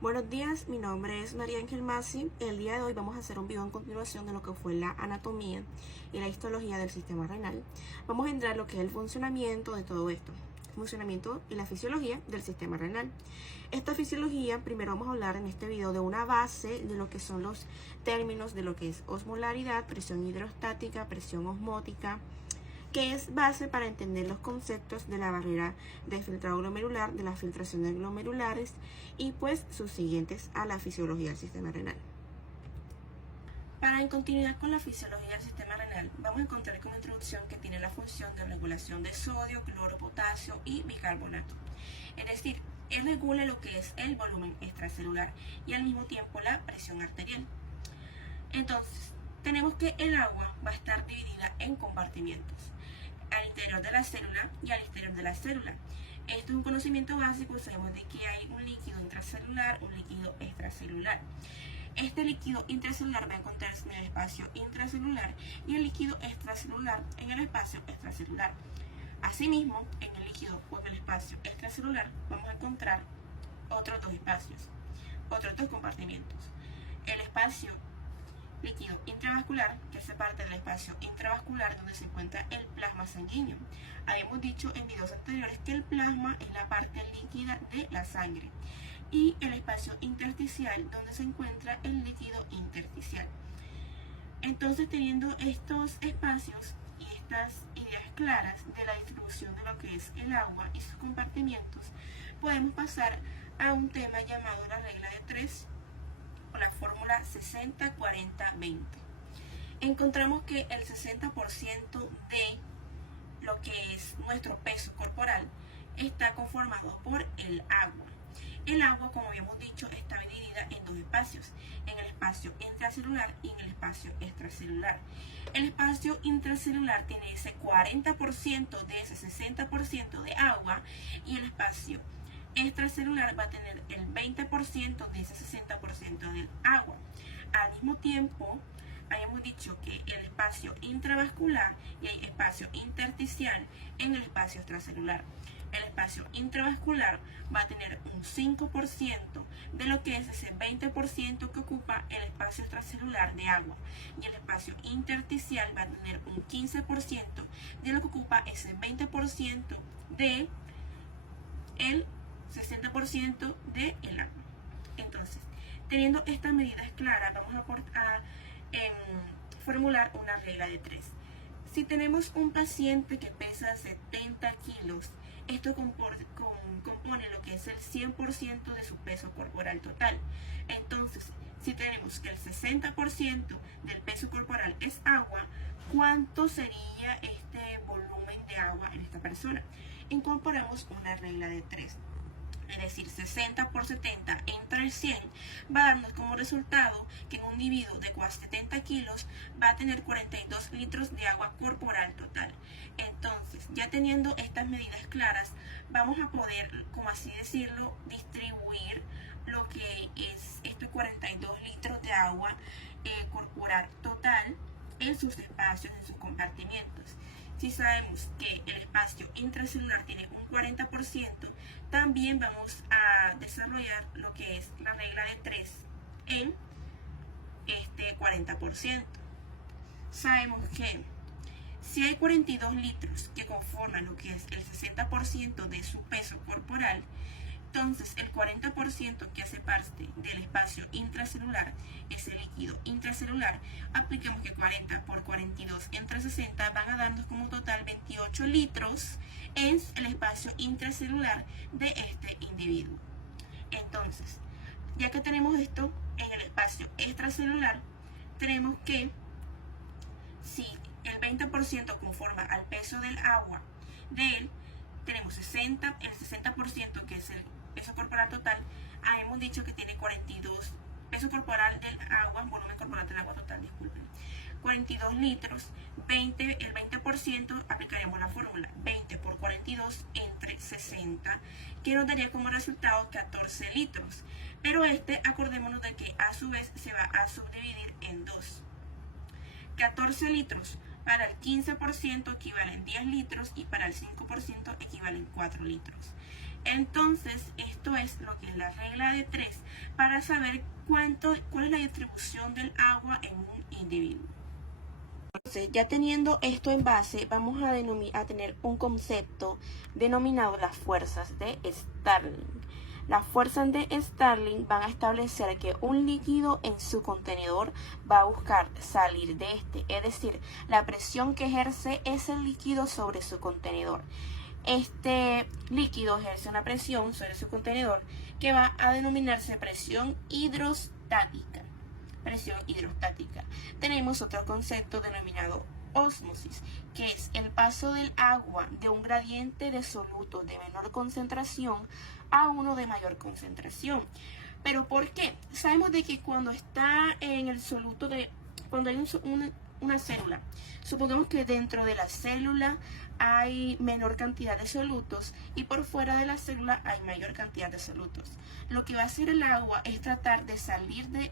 Buenos días, mi nombre es María Ángel Masi. El día de hoy vamos a hacer un video en continuación de lo que fue la anatomía y la histología del sistema renal. Vamos a entrar en lo que es el funcionamiento de todo esto, el funcionamiento y la fisiología del sistema renal. Esta fisiología, primero vamos a hablar en este video de una base de lo que son los términos de lo que es osmolaridad, presión hidrostática, presión osmótica, que es base para entender los conceptos de la barrera de filtrado glomerular, de la filtración de glomerulares y pues sus siguientes a la fisiología del sistema renal. Para en continuidad con la fisiología del sistema renal, vamos a encontrar como introducción que tiene la función de regulación de sodio, cloro, potasio y bicarbonato. Es decir, él regula lo que es el volumen extracelular y al mismo tiempo la presión arterial. Entonces, tenemos que el agua va a estar dividida en compartimientos, al interior de la célula y al exterior de la célula. Esto es un conocimiento básico, sabemos de que hay un líquido intracelular, un líquido extracelular. Este líquido intracelular va a encontrarse en el espacio intracelular y el líquido extracelular en el espacio extracelular. Asimismo, en el líquido o en el espacio extracelular vamos a encontrar otros dos espacios, otros dos compartimientos. El espacio líquido intravascular, que hace parte del espacio intravascular donde se encuentra el plasma sanguíneo. Habíamos dicho en videos anteriores que el plasma es la parte líquida de la sangre. Y el espacio intersticial, donde se encuentra el líquido intersticial. Entonces, teniendo estos espacios y estas ideas claras de la distribución de lo que es el agua y sus compartimientos, podemos pasar a un tema llamado la regla de 3, o la fórmula 60-40-20. Encontramos que el 60% de lo que es nuestro peso corporal está conformado por el agua. El agua, como habíamos dicho, está dividida en dos espacios, en el espacio intracelular y en el espacio extracelular. El espacio intracelular tiene ese 40% de ese 60% de agua y el espacio extracelular va a tener el 20% de ese 60% del agua. Al mismo tiempo, habíamos dicho que el espacio intravascular y el espacio intersticial en el espacio extracelular. El espacio intravascular va a tener un 5% de lo que es ese 20% que ocupa el espacio extracelular de agua. Y el espacio intersticial va a tener un 15% de lo que ocupa ese 20% de el 60% del agua. Entonces, teniendo estas medidas claras, vamos a formular una regla de 3. Si tenemos un paciente que pesa 70 kilos, esto compone lo que es el 100% de su peso corporal total. Entonces, si tenemos que el 60% del peso corporal es agua, ¿cuánto sería este volumen de agua en esta persona? Incorporamos una regla de 3. Es decir, 60 por 70 entre 100 va a darnos como resultado que en un individuo de 70 kilos va a tener 42 litros de agua corporal total. Entonces, ya teniendo estas medidas claras, vamos a poder, como así decirlo, distribuir lo que es estos 42 litros de agua corporal total en sus espacios, en sus compartimientos. Si sabemos que el espacio intracelular tiene un 40%, también vamos a desarrollar lo que es la regla de 3 en este 40%. Sabemos que si hay 42 litros que conforman lo que es el 60% de su peso corporal, entonces el 40% que hace parte del espacio intracelular, ese líquido intracelular, aplicamos que 40 por 42 entre 60 van a darnos como total 28 litros en el espacio intracelular de este individuo. Entonces, ya que tenemos esto en el espacio extracelular, tenemos que si el 20% conforma al peso del agua de él, tenemos el 60% que es el peso corporal total. Hemos dicho que tiene 42 peso corporal del agua, volumen corporal del agua total, disculpen, 42 litros, el 20% aplicaremos la fórmula 20 por 42 entre 60, que nos daría como resultado 14 litros. Pero acordémonos de que a su vez se va a subdividir en dos. 14 litros para el 15% equivalen 10 litros y para el 5% equivalen 4 litros. Entonces, esto es lo que es la regla de 3 para saber cuál es la distribución del agua en un individuo. Entonces, ya teniendo esto en base, vamos a tener un concepto denominado las fuerzas de Stirling. Las fuerzas de Stirling van a establecer que un líquido en su contenedor va a buscar salir de este, es decir, la presión que ejerce ese líquido sobre su contenedor. Este líquido ejerce una presión sobre su contenedor que va a denominarse presión hidrostática. Tenemos otro concepto denominado ósmosis, que es el paso del agua de un gradiente de soluto de menor concentración a uno de mayor concentración. ¿Pero por qué? Sabemos de que cuando está en el soluto cuando hay una célula, supongamos que dentro de la célula hay menor cantidad de solutos y por fuera de la célula hay mayor cantidad de solutos. Lo que va a hacer el agua es tratar de salir de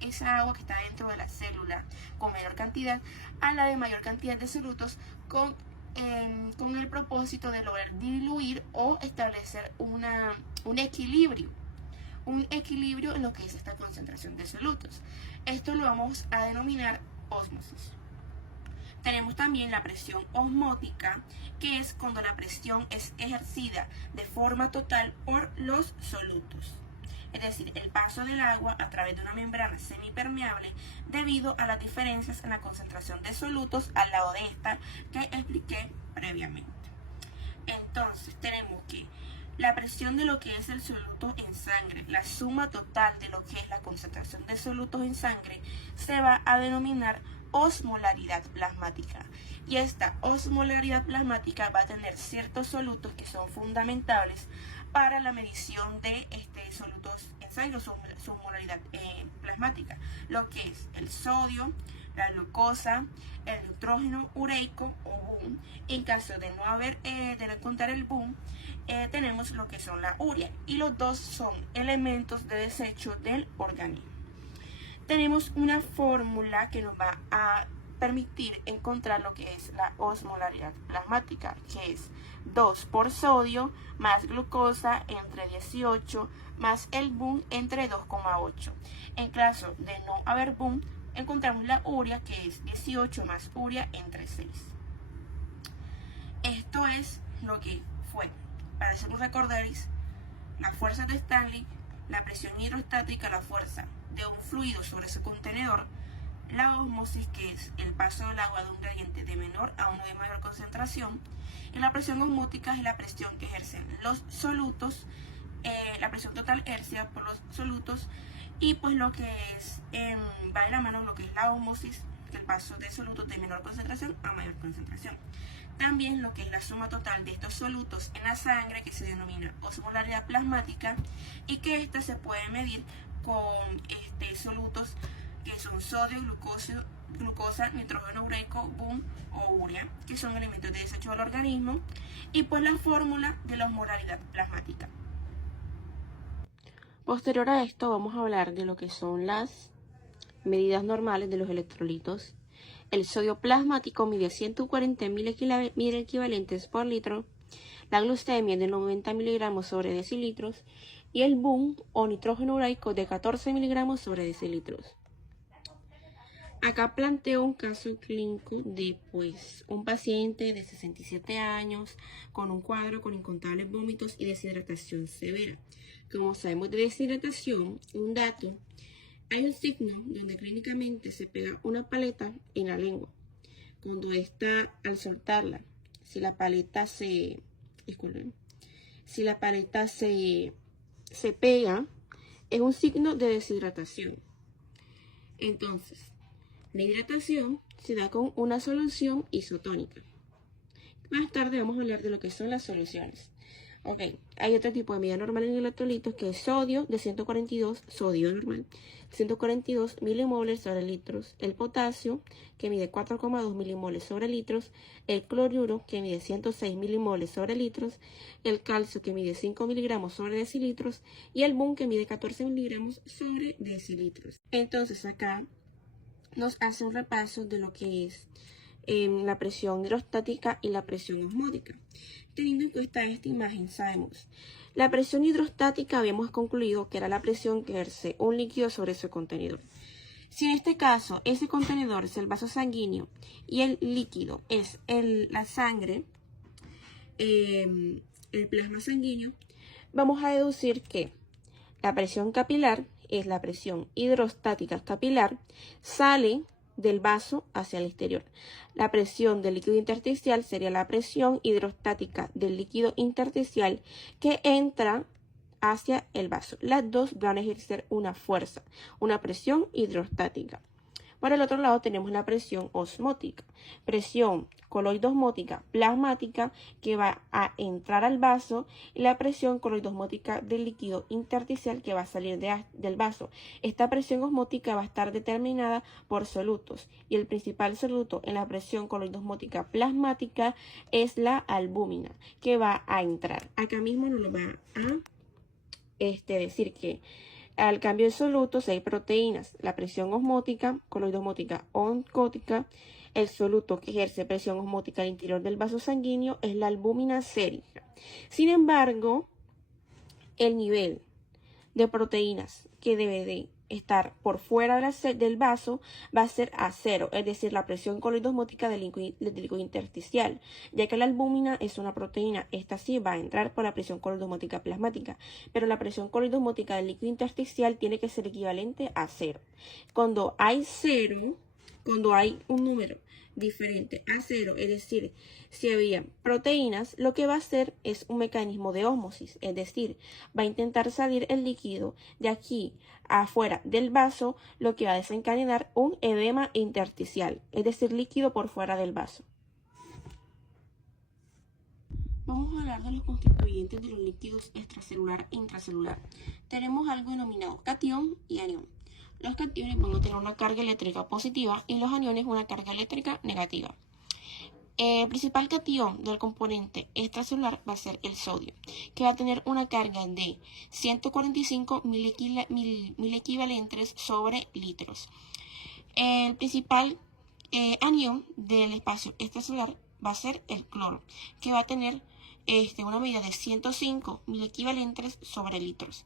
esa agua que está dentro de la célula con menor cantidad a la de mayor cantidad de solutos con el propósito de lograr diluir o establecer un equilibrio en lo que es esta concentración de solutos. Esto lo vamos a denominar ósmosis. Tenemos también la presión osmótica, que es cuando la presión es ejercida de forma total por los solutos. Es decir, el paso del agua a través de una membrana semipermeable debido a las diferencias en la concentración de solutos al lado de esta que expliqué previamente. Entonces, tenemos que la presión de lo que es el soluto en sangre, la suma total de lo que es la concentración de solutos en sangre, se va a denominar osmolaridad plasmática. Y esta osmolaridad plasmática va a tener ciertos solutos que son fundamentales para la medición de solutos en sangre, su osmolaridad plasmática, lo que es el sodio, la glucosa, el nitrógeno ureico o BUN. En caso de no encontrar el BUN, tenemos lo que son la urea, y los dos son elementos de desecho del organismo. Tenemos una fórmula que nos va a permitir encontrar lo que es la osmolaridad plasmática, que es 2 por sodio más glucosa entre 18 más el BUN entre 2,8. En caso de no haber BUN, encontramos la urea, que es 18 más urea entre 6. Esto es lo que fue, para hacer un recorderis, la fuerza de Stirling, la presión hidrostática, la fuerza de un fluido sobre su contenedor, la ósmosis, que es el paso del agua de un gradiente de menor a uno de mayor concentración, y la presión osmótica es la presión que ejercen los solutos, la presión total ejercida por los solutos, y pues lo que es, va de la mano lo que es la ósmosis, que es el paso de solutos de menor concentración a mayor concentración. También lo que es la suma total de estos solutos en la sangre, que se denomina osmolaridad plasmática, y que esta se puede medir con solutos que son sodio, glucosa, nitrógeno ureico, BUN o urea, que son elementos de desecho del organismo, y pues la fórmula de la osmolaridad plasmática. Posterior a esto vamos a hablar de lo que son las medidas normales de los electrolitos. El sodio plasmático mide 140 mil equivalentes por litro, la glucemia es de 90 miligramos sobre decilitros y el BUN o nitrógeno ureico de 14 miligramos sobre decilitros. Acá planteo un caso clínico de un paciente de 67 años con un cuadro con incontables vómitos y deshidratación severa. Como sabemos de deshidratación, un dato, hay un signo donde clínicamente se pega una paleta en la lengua. Cuando al soltarla, si la paleta se pega, es un signo de deshidratación. Entonces, la hidratación se da con una solución isotónica. Más tarde vamos a hablar de lo que son las soluciones. Ok, hay otro tipo de medida normal en electrolitos, que es sodio de 142, sodio normal, 142 milimoles sobre litros, el potasio, que mide 4,2 milimoles sobre litros, el cloruro, que mide 106 milimoles sobre litros, el calcio, que mide 5 miligramos sobre decilitros, y el BUN, que mide 14 miligramos sobre decilitros. Entonces acá nos hace un repaso de lo que es la presión hidrostática y la presión osmótica. Teniendo en cuenta esta imagen, sabemos la presión hidrostática habíamos concluido que era la presión que ejerce un líquido sobre su contenedor. Si en este caso ese contenedor es el vaso sanguíneo y el líquido es la sangre, el plasma sanguíneo, vamos a deducir que la presión capilar es la presión hidrostática capilar, sale del vaso hacia el exterior. La presión del líquido intersticial sería la presión hidrostática del líquido intersticial que entra hacia el vaso. Las dos van a ejercer una fuerza, una presión hidrostática. Por el otro lado tenemos la presión osmótica, presión coloidosmótica plasmática que va a entrar al vaso y la presión coloidosmótica del líquido intersticial que va a salir del vaso. Esta presión osmótica va a estar determinada por solutos y el principal soluto en la presión coloidosmótica plasmática es la albúmina que va a entrar. Acá mismo nos lo va a decir que al cambio de solutos hay proteínas, la presión osmótica, coloidosmótica oncótica, el soluto que ejerce presión osmótica al interior del vaso sanguíneo es la albúmina sérica. Sin embargo, el nivel de proteínas que debe de estar por fuera del vaso va a ser a cero, es decir, la presión coloidosmótica del líquido intersticial, ya que la albúmina es una proteína, esta sí va a entrar por la presión coloidosmótica plasmática, pero la presión coloidosmótica del líquido intersticial tiene que ser equivalente a cero. Cuando hay un número diferente a cero, es decir, si había proteínas, lo que va a hacer es un mecanismo de ósmosis, es decir, va a intentar salir el líquido de aquí afuera del vaso, lo que va a desencadenar un edema intersticial, es decir, líquido por fuera del vaso. Vamos a hablar de los constituyentes de los líquidos extracelular e intracelular. Tenemos algo denominado catión y anión. Los cationes van a tener una carga eléctrica positiva y los aniones una carga eléctrica negativa. El principal catión del componente extracelular va a ser el sodio, que va a tener una carga de 145 mil equivalentes sobre litros. El principal anión del espacio extracelular va a ser el cloro, que va a tener una medida de 105 mil equivalentes sobre litros.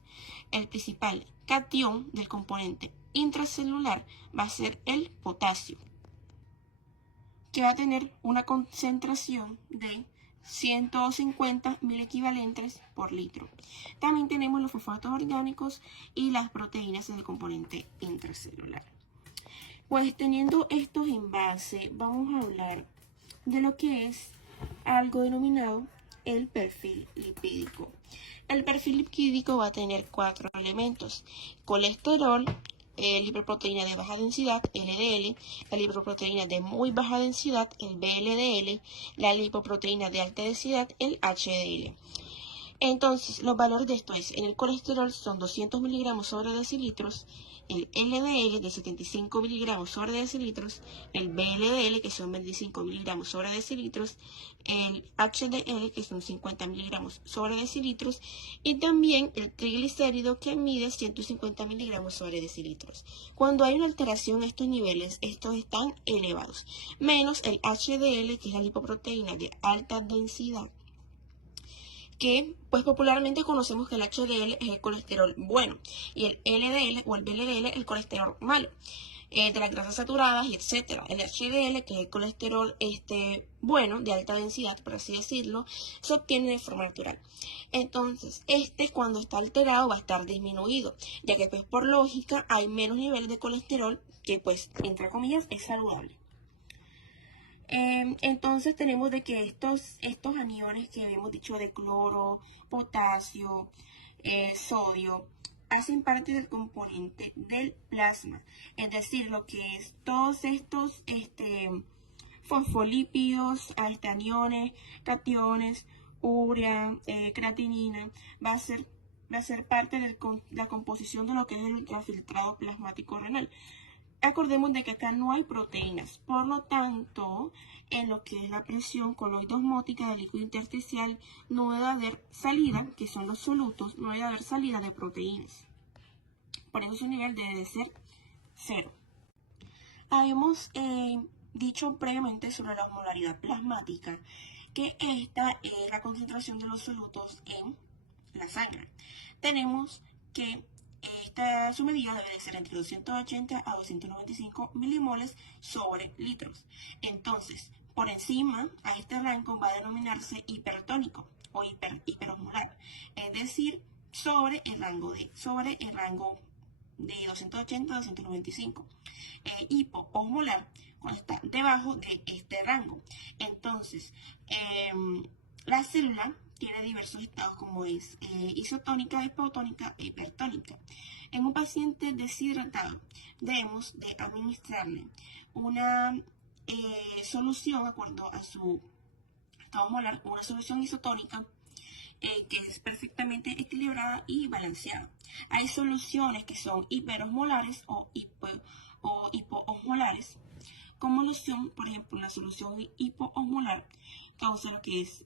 El principal catión del componente intracelular va a ser el potasio, que va a tener una concentración de 150 mil equivalentes por litro. También tenemos los fosfatos orgánicos y las proteínas del componente intracelular. Pues teniendo estos en base, vamos a hablar de lo que es algo denominado el perfil lipídico. El perfil lipídico va a tener 4 elementos: colesterol, lipoproteína de baja densidad, LDL, la lipoproteína de muy baja densidad, el VLDL, la lipoproteína de alta densidad, el HDL. Entonces, los valores de esto es, en el colesterol son 200 miligramos sobre decilitros, el LDL de 75 miligramos sobre decilitros, el VLDL que son 25 miligramos sobre decilitros, el HDL que son 50 miligramos sobre decilitros y también el triglicérido que mide 150 miligramos sobre decilitros. Cuando hay una alteración en estos niveles, estos están elevados, menos el HDL que es la lipoproteína de alta densidad, que pues popularmente conocemos que el HDL es el colesterol bueno y el LDL o el VLDL el colesterol malo, de las grasas saturadas y etcétera. El HDL, que es el colesterol bueno, de alta densidad, por así decirlo, se obtiene de forma natural. Entonces, cuando está alterado va a estar disminuido, ya que pues por lógica hay menos niveles de colesterol que pues, entre comillas, es saludable. Entonces tenemos de que estos aniones que habíamos dicho de cloro, potasio, sodio, hacen parte del componente del plasma, es decir, lo que es todos estos fosfolípidos, aniones, cationes, urea, creatinina, va a ser parte de la composición de lo que es el filtrado plasmático renal. Acordemos de que acá no hay proteínas, por lo tanto, en lo que es la presión coloidosmótica del líquido intersticial no debe haber salida, que son los solutos, no debe haber salida de proteínas. Por eso su nivel debe de ser 0. Habíamos dicho previamente sobre la osmolaridad plasmática, que esta es la concentración de los solutos en la sangre. Tenemos que su medida debe de ser entre 280 a 295 milimoles sobre litros. Entonces, por encima a este rango va a denominarse hipertónico o hiperosmolar, es decir, sobre el rango de 280 a 295. Hipoosmolar cuando está debajo de este rango. Entonces, la célula tiene diversos estados como es isotónica, hipotónica e hipertónica. En un paciente deshidratado debemos de administrarle una solución, de acuerdo a su estado molar, una solución isotónica que es perfectamente equilibrada y balanceada. Hay soluciones que son hiperosmolares o hipoosmolares. Como loción, por ejemplo, la solución hipoosmolar causa lo que es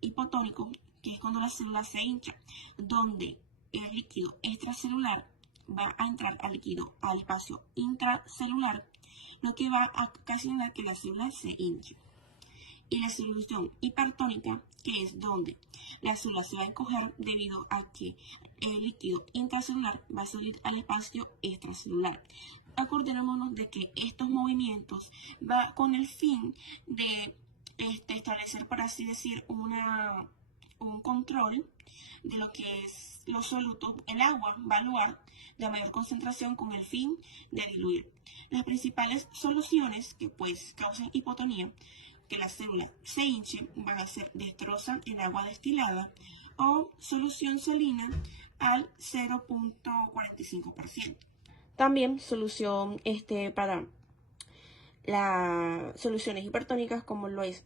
hipotónico, que es cuando la célula se hincha, donde el líquido extracelular va a entrar al espacio intracelular, lo que va a ocasionar que la célula se hinche. Y la solución hipertónica, que es donde la célula se va a encoger debido a que el líquido intracelular va a salir al espacio extracelular. Acordémonos de que estos movimientos va con el fin de establecer, por así decir, un control de lo que es los solutos. El agua va a lugar de mayor concentración con el fin de diluir. Las principales soluciones que pues causan hipotonía, que la célula se hinche, van a ser destroza en agua destilada o solución salina al 0.45%. También solución para las soluciones hipertónicas, como lo es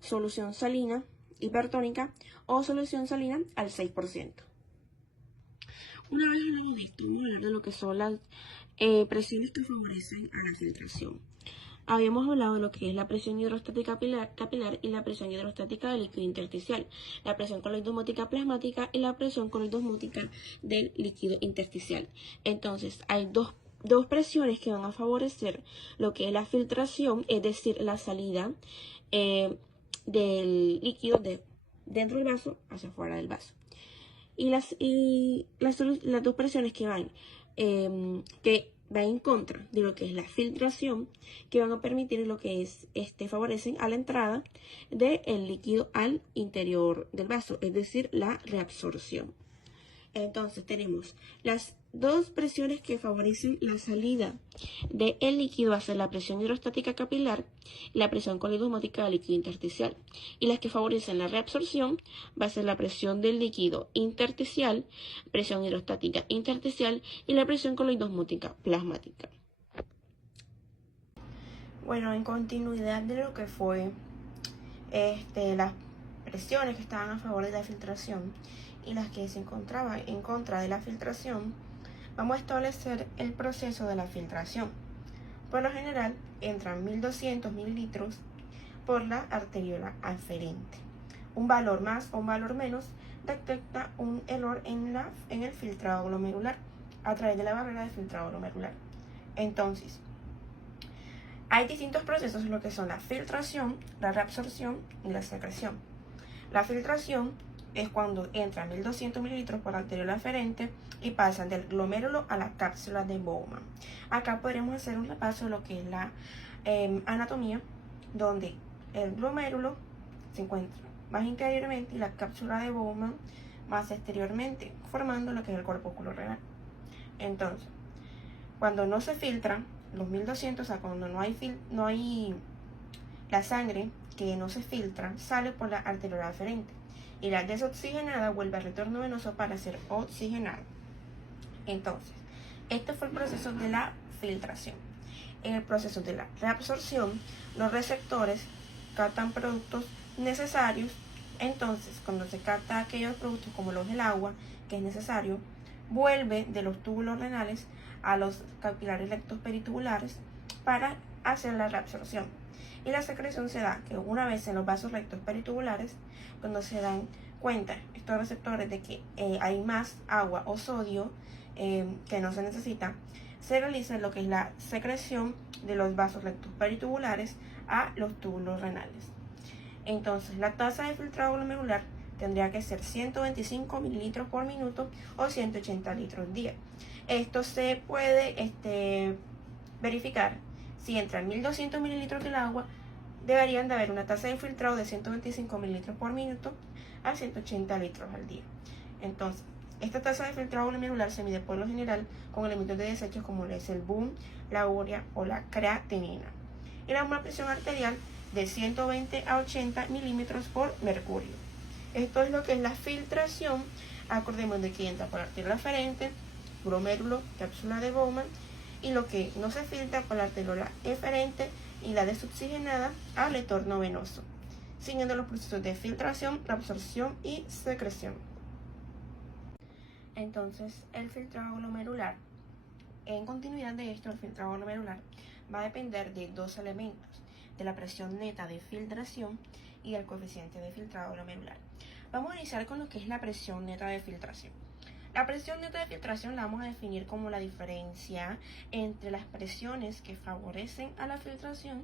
solución salina hipertónica o solución salina al 6%. Una vez hablamos de esto, vamos a hablar de lo que son las presiones que favorecen a la filtración. Habíamos hablado de lo que es la presión hidrostática capilar y la presión hidrostática del líquido intersticial, la presión coloidosmótica plasmática y la presión coloidosmótica del líquido intersticial. Entonces, hay dos presiones que van a favorecer lo que es la filtración, es decir, la salida del líquido de dentro del vaso hacia afuera del vaso. Y las dos presiones que van en contra de lo que es la filtración, que van a permitir lo que es favorecen a la entrada del líquido al interior del vaso, es decir, la reabsorción. Entonces tenemos las dos presiones que favorecen la salida del líquido, va a ser la presión hidrostática capilar y la presión coloidosmótica del líquido intersticial. Y las que favorecen la reabsorción va a ser la presión del líquido intersticial, presión hidrostática intersticial y la presión coloidosmótica plasmática. Bueno, en continuidad de lo que fue las presiones que estaban a favor de la filtración y las que se encontraban en contra de la filtración, vamos a establecer el proceso de la filtración. Por lo general, entran 1200 mililitros por la arteriola aferente. Un valor más o un valor menos detecta un error en el filtrado glomerular a través de la barrera de filtrado glomerular. Entonces, hay distintos procesos, lo que son la filtración, la reabsorción y la secreción. La filtración es cuando entran 1200 mililitros por arteriola aferente y pasan del glomérulo a la cápsula de Bowman. Acá podremos hacer un repaso de lo que es la anatomía, donde el glomérulo se encuentra más interiormente y la cápsula de Bowman más exteriormente, formando lo que es el corpúsculo renal. Entonces, cuando no se filtra los 1200, o sea, cuando no hay la sangre que no se filtra, sale por la arteriola aferente y la desoxigenada vuelve al retorno venoso para ser oxigenada. Entonces, este fue el proceso de la filtración. En el proceso de la reabsorción, los receptores captan productos necesarios. Entonces, cuando se capta aquellos productos como los del agua, que es necesario, vuelve de los túbulos renales a los capilares rectos peritubulares para hacer la reabsorción. Y la secreción se da que una vez en los vasos rectos peritubulares, cuando se dan cuenta estos receptores de que hay más agua o sodio que no se necesita, se realiza lo que es la secreción de los vasos rectos peritubulares a los túbulos renales. Entonces, la tasa de filtrado glomerular tendría que ser 125 mililitros por minuto o 180 litros al día. Esto se puede verificar si entran 1200 mililitros del agua, deberían de haber una tasa de filtrado de 125 mililitros por minuto a 180 litros al día. Entonces, esta tasa de filtrado glomerular se mide por lo general con elementos de desechos como es el BUN, la urea o la creatinina. Y la presión arterial de 120 a 80 milímetros por mercurio. Esto es lo que es la filtración. Acordemos de que entra por arteria aferente, glomérulo, cápsula de Bowman, y lo que no se filtra por la arteriola eferente y la desoxigenada al retorno venoso, siguiendo los procesos de filtración, absorción y secreción. Entonces, el filtrado glomerular, en continuidad de esto, el filtrado glomerular va a depender de dos elementos, de la presión neta de filtración y el coeficiente de filtrado glomerular. Vamos a iniciar con lo que es la presión neta de filtración. La presión neta de filtración la vamos a definir como la diferencia entre las presiones que favorecen a la filtración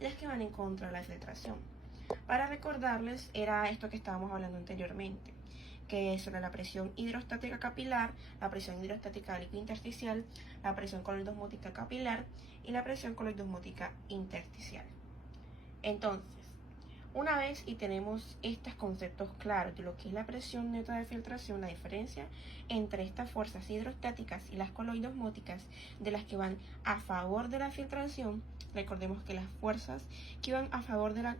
y las que van en contra de la filtración. Para recordarles, era esto que estábamos hablando anteriormente, que es sobre la presión hidrostática capilar, la presión hidrostática líquido-intersticial, la presión coloidosmótica capilar y la presión coloidosmótica intersticial. Entonces, una vez y tenemos estos conceptos claros de lo que es la presión neta de filtración, la diferencia entre estas fuerzas hidrostáticas y las coloidosmóticas, de las que van a favor de la filtración, recordemos que las fuerzas que van a favor de la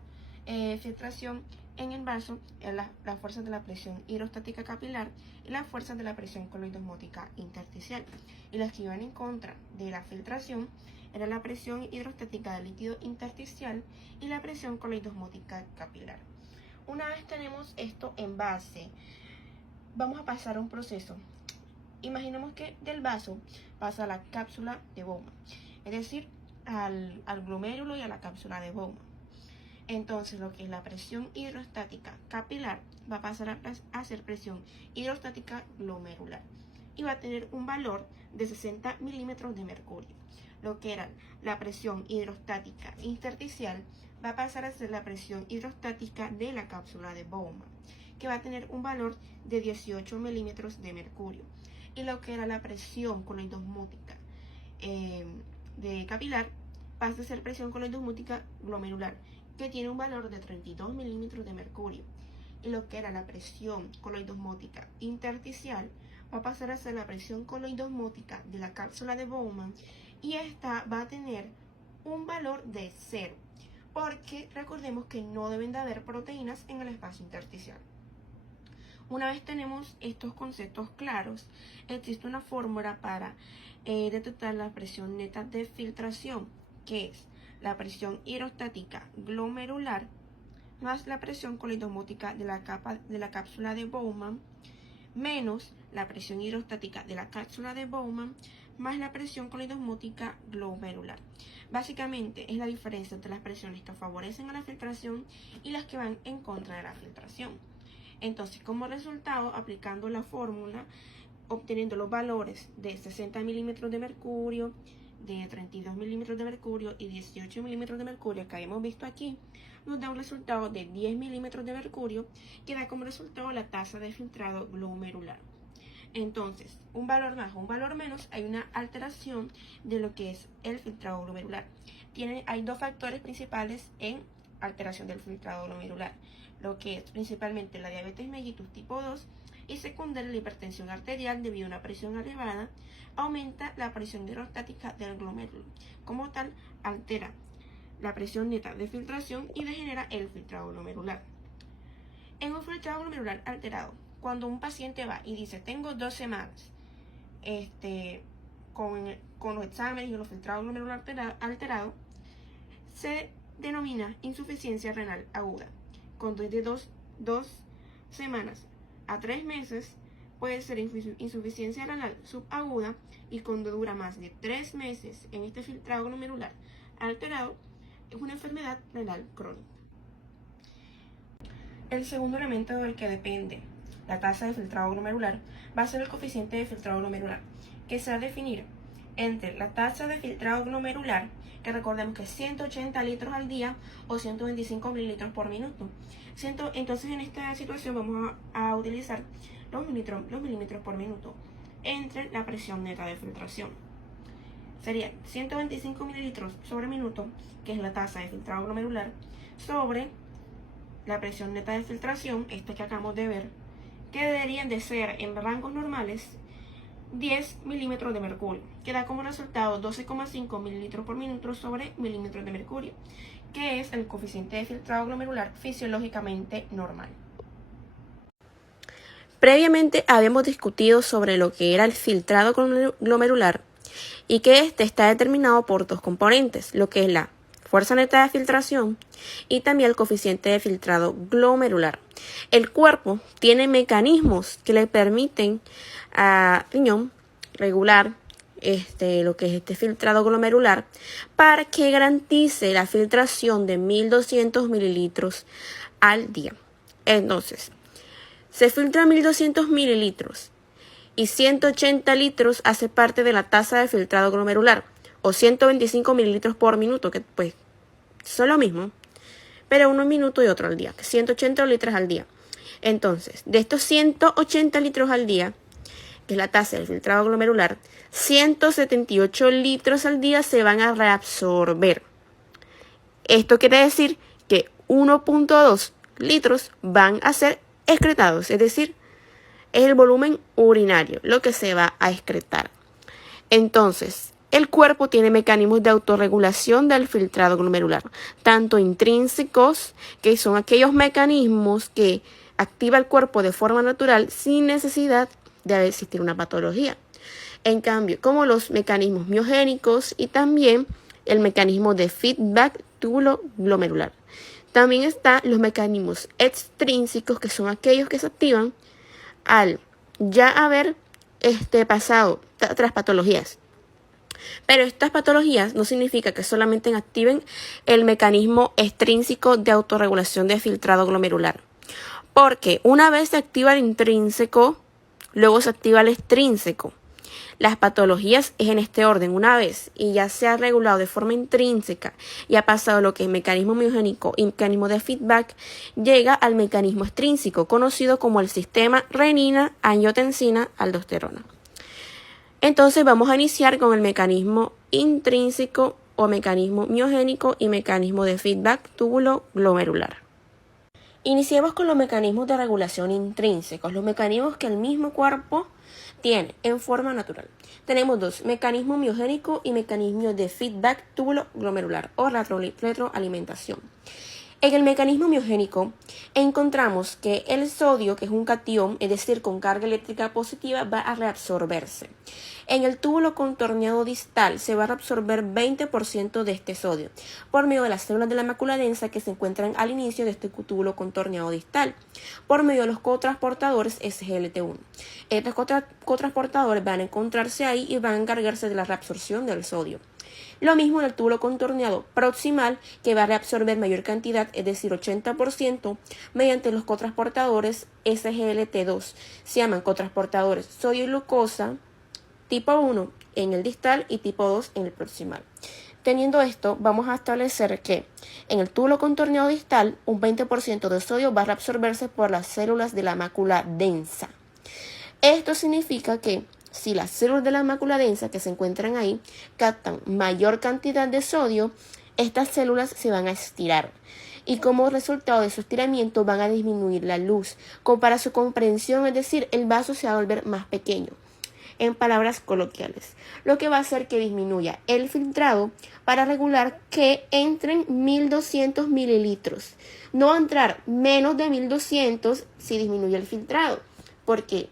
filtración en el vaso, las fuerzas de la presión hidrostática capilar y las fuerzas de la presión coloidosmótica intersticial, y las que iban en contra de la filtración era la presión hidrostática del líquido intersticial y la presión coloidosmótica capilar. Una vez tenemos esto en base, vamos a pasar a un proceso. Imaginemos que del vaso pasa a la cápsula de Bowman, es decir, al glomérulo y a la cápsula de Bowman. Entonces, lo que es la presión hidrostática capilar va a pasar a ser presión hidrostática glomerular y va a tener un valor de 60 milímetros de mercurio. Lo que era la presión hidrostática intersticial va a pasar a ser la presión hidrostática de la cápsula de Bowman, que va a tener un valor de 18 milímetros de mercurio. Y lo que era la presión coloidosmótica de capilar pasa a ser presión coloidosmótica glomerular, que tiene un valor de 32 milímetros de mercurio. Y lo que era la presión coloidosmótica intersticial va a pasar a ser la presión coloidosmótica de la cápsula de Bowman, y esta va a tener un valor de 0, porque recordemos que no deben de haber proteínas en el espacio intersticial. Una vez tenemos estos conceptos claros, existe una fórmula para detectar la presión neta de filtración, que es la presión hidrostática glomerular más la presión coloidosmótica de la cápsula de Bowman menos la presión hidrostática de la cápsula de Bowman más la presión coloidosmótica glomerular. Básicamente es la diferencia entre las presiones que favorecen a la filtración y las que van en contra de la filtración. Entonces, como resultado, aplicando la fórmula, obteniendo los valores de 60 milímetros de mercurio, de 32 milímetros de mercurio y 18 milímetros de mercurio que habíamos visto aquí, nos da un resultado de 10 milímetros de mercurio, que da como resultado la tasa de filtrado glomerular. Entonces, un valor más o un valor menos, hay una alteración de lo que es el filtrado glomerular. Hay dos factores principales en alteración del filtrado glomerular, lo que es principalmente la diabetes mellitus tipo 2 y secundaria la hipertensión arterial debido a una presión elevada, aumenta la presión hidrostática del glomérulo. Como tal, altera la presión neta de filtración y degenera el filtrado glomerular. En un filtrado glomerular alterado, cuando un paciente va y dice, tengo 2 semanas con los exámenes y los filtrados glomerular alterado, se denomina insuficiencia renal aguda. Cuando es de 2 semanas a 3 meses, puede ser insuficiencia renal subaguda, y cuando dura más de 3 meses en este filtrado glomerular alterado, es una enfermedad renal crónica. El segundo elemento del que depende la tasa de filtrado glomerular va a ser el coeficiente de filtrado glomerular. que se va a definir entre la tasa de filtrado glomerular, que recordemos que es 180 litros al día o 125 mililitros por minuto. Entonces en esta situación vamos a utilizar los milímetros por minuto entre la presión neta de filtración. Sería 125 mililitros sobre minuto, que es la tasa de filtrado glomerular, sobre la presión neta de filtración, esta que acabamos de ver, que deberían de ser en rangos normales 10 milímetros de mercurio, que da como resultado 12,5 mililitros por minuto sobre milímetros de mercurio, que es el coeficiente de filtrado glomerular fisiológicamente normal. Previamente habíamos discutido sobre lo que era el filtrado glomerular y que este está determinado por dos componentes, lo que es la fuerza neta de filtración y también el coeficiente de filtrado glomerular. El cuerpo tiene mecanismos que le permiten al riñón regular lo que es este filtrado glomerular para que garantice la filtración de 1200 mililitros al día. Entonces, se filtra 1200 mililitros y 180 litros hace parte de la tasa de filtrado glomerular o 125 mililitros por minuto, que pues son lo mismo, pero uno minuto y otro al día, que 180 litros al día. Entonces, de estos 180 litros al día, que es la tasa del filtrado glomerular, 178 litros al día se van a reabsorber. Esto quiere decir que 1.2 litros van a ser excretados, es decir, es el volumen urinario lo que se va a excretar. Entonces, el cuerpo tiene mecanismos de autorregulación del filtrado glomerular, tanto intrínsecos, que son aquellos mecanismos que activa el cuerpo de forma natural sin necesidad de existir una patología. En cambio, como los mecanismos miogénicos y también el mecanismo de feedback tubulo-glomerular. También están los mecanismos extrínsecos, que son aquellos que se activan al ya haber pasado tras patologías. Pero estas patologías no significa que solamente activen el mecanismo extrínseco de autorregulación de filtrado glomerular. Porque una vez se activa el intrínseco, luego se activa el extrínseco. Las patologías es en este orden. Una vez y ya se ha regulado de forma intrínseca y ha pasado lo que es mecanismo miogénico y mecanismo de feedback, llega al mecanismo extrínseco, conocido como el sistema renina-angiotensina-aldosterona. Entonces vamos a iniciar con el mecanismo intrínseco o mecanismo miogénico y mecanismo de feedback túbulo-glomerular. Iniciemos con los mecanismos de regulación intrínsecos, los mecanismos que el mismo cuerpo tiene en forma natural. Tenemos dos, mecanismo miogénico y mecanismo de feedback túbulo-glomerular o retroalimentación. En el mecanismo miogénico encontramos que el sodio, que es un catión, es decir, con carga eléctrica positiva, va a reabsorberse. En el túbulo contorneado distal se va a reabsorber 20% de este sodio por medio de las células de la mácula densa que se encuentran al inicio de este túbulo contorneado distal, por medio de los cotransportadores SGLT1. Estos cotransportadores van a encontrarse ahí y van a encargarse de la reabsorción del sodio. Lo mismo en el túbulo contorneado proximal, que va a reabsorber mayor cantidad, es decir, 80%, mediante los cotransportadores SGLT2. Se llaman cotransportadores sodio y glucosa tipo 1 en el distal y tipo 2 en el proximal. Teniendo esto, vamos a establecer que en el túbulo contorneado distal, un 20% de sodio va a reabsorberse por las células de la mácula densa. Esto significa que si las células de la mácula densa que se encuentran ahí captan mayor cantidad de sodio, estas células se van a estirar y como resultado de su estiramiento van a disminuir la luz para su comprensión, es decir, el vaso se va a volver más pequeño. En palabras coloquiales, lo que va a hacer que disminuya el filtrado para regular que entren 1200 mililitros. No va a entrar menos de 1200 si disminuye el filtrado, porque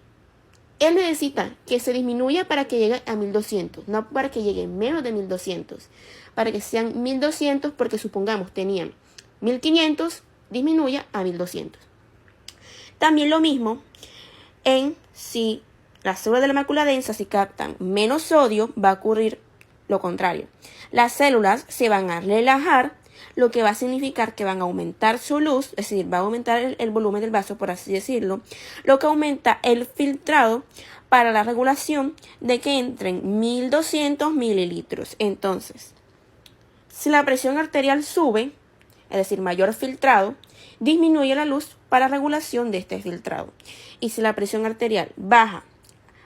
él necesita que se disminuya para que llegue a 1200, no para que llegue menos de 1200. Para que sean 1200, porque supongamos tenían 1500, disminuya a 1200. También lo mismo en si las células de la mácula densa, si captan menos sodio, va a ocurrir lo contrario. Las células se van a relajar, lo que va a significar que van a aumentar su luz, es decir, va a aumentar el volumen del vaso, por así decirlo, lo que aumenta el filtrado para la regulación de que entren 1200 mililitros. Entonces, si la presión arterial sube, es decir, mayor filtrado, disminuye la luz para regulación de este filtrado. Y si la presión arterial baja,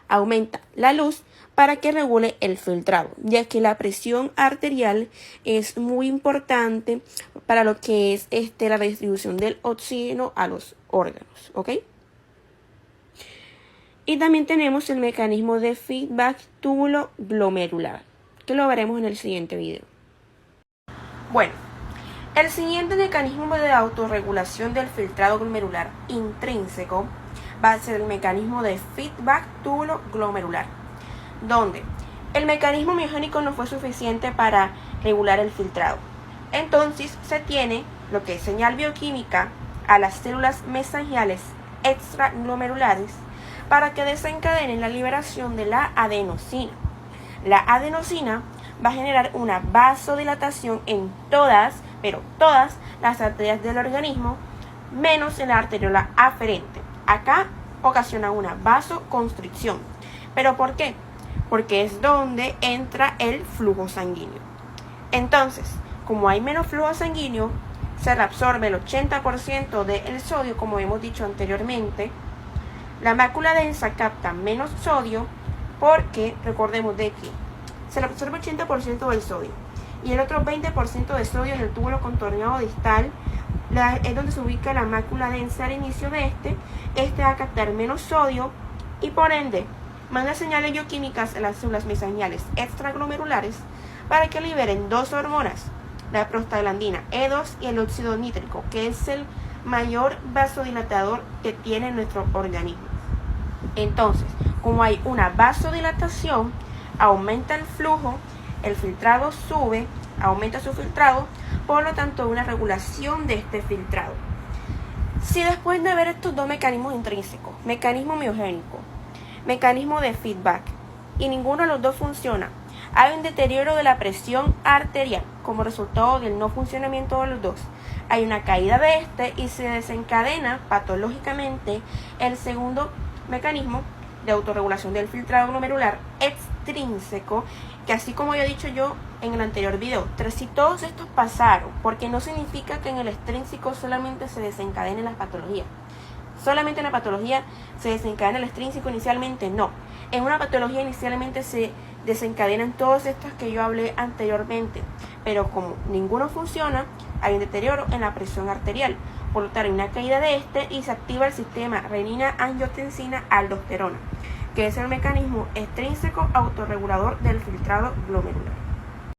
aumenta la luz para que regule el filtrado, ya que la presión arterial es muy importante para lo que es la distribución del oxígeno a los órganos, ¿ok? Y también tenemos el mecanismo de feedback túbulo-glomerular, que lo veremos en el siguiente video. Bueno, el siguiente mecanismo de autorregulación del filtrado glomerular intrínseco va a ser el mecanismo de feedback túbulo-glomerular, donde el mecanismo miogénico no fue suficiente para regular el filtrado. Entonces se tiene lo que es señal bioquímica a las células mesangiales extraglomerulares para que desencadenen la liberación de la adenosina. La adenosina va a generar una vasodilatación en todas, pero todas las arterias del organismo, menos en la arteriola aferente. Acá ocasiona una vasoconstricción. ¿Pero por qué? Porque es donde entra el flujo sanguíneo. Entonces, como hay menos flujo sanguíneo, se reabsorbe el 80% del sodio, como hemos dicho anteriormente. La mácula densa capta menos sodio porque, recordemos de que se reabsorbe el 80% del sodio y el otro 20% de sodio en el túbulo contorneado distal es donde se ubica la mácula densa al inicio de este va a captar menos sodio y por ende manda señales bioquímicas a las células mesangiales extraglomerulares para que liberen dos hormonas, la prostaglandina E2 y el óxido nítrico, que es el mayor vasodilatador que tiene nuestro organismo. Entonces, como hay una vasodilatación, aumenta el flujo, el filtrado sube, aumenta su filtrado, por lo tanto una regulación de este filtrado. Si después de ver estos dos mecanismos intrínsecos, mecanismo miogénico, mecanismo de feedback, y ninguno de los dos funciona, hay un deterioro de la presión arterial como resultado del no funcionamiento de los dos, hay una caída de y se desencadena patológicamente el segundo mecanismo de autorregulación del filtrado glomerular extrínseco, que así como he dicho yo en el anterior video, si todos estos pasaron, porque no significa que en el extrínseco solamente se desencadenen las patologías. Solamente en la patología se desencadena el extrínseco inicialmente, no. En una patología inicialmente se desencadenan todas estas que yo hablé anteriormente, pero como ninguno funciona, hay un deterioro en la presión arterial, por lo tanto hay una caída de y se activa el sistema renina-angiotensina-aldosterona, que es el mecanismo extrínseco autorregulador del filtrado glomerular.